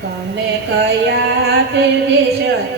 તમે કયા તીર્થથી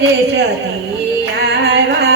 દેશથી આવ્યા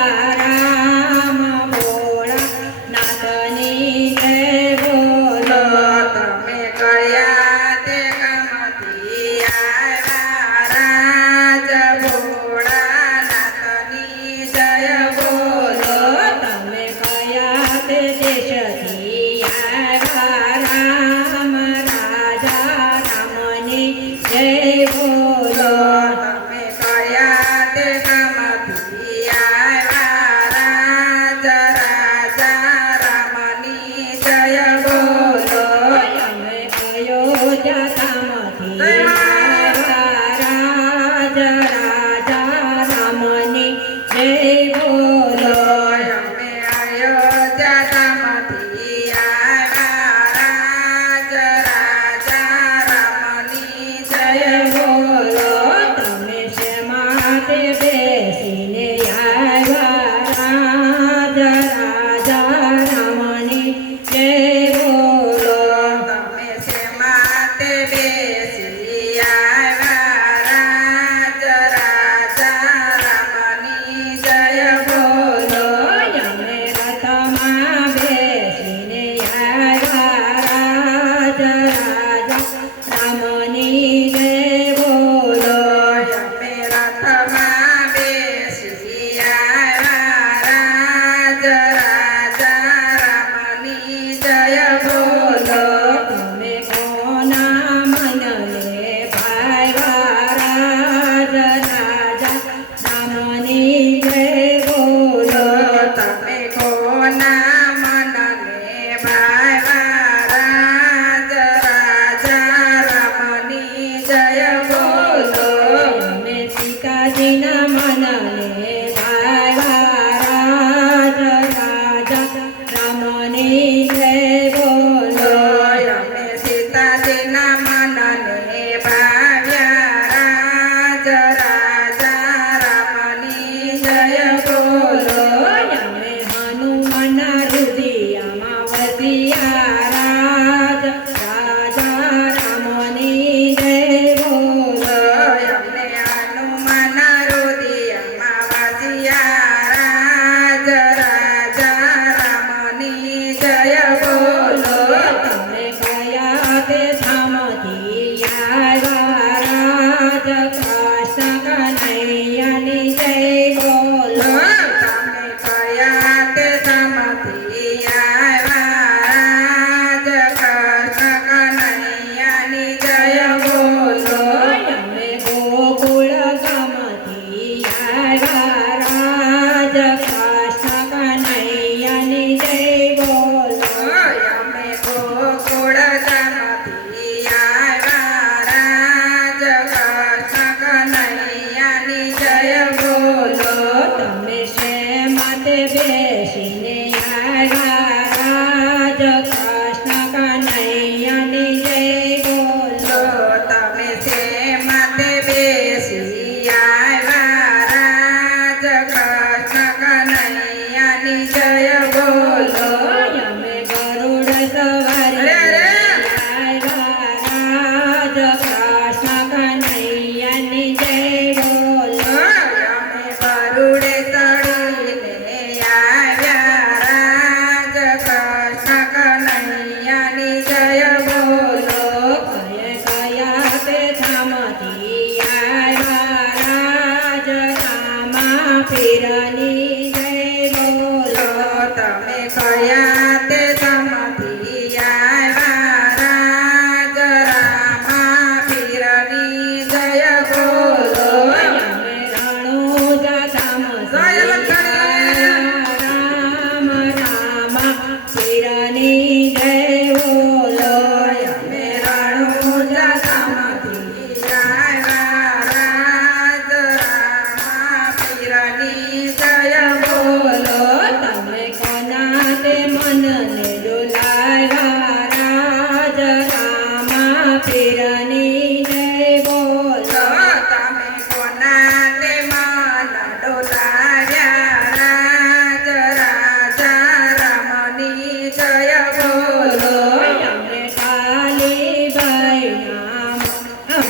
பேரானே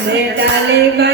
তালে তালে বা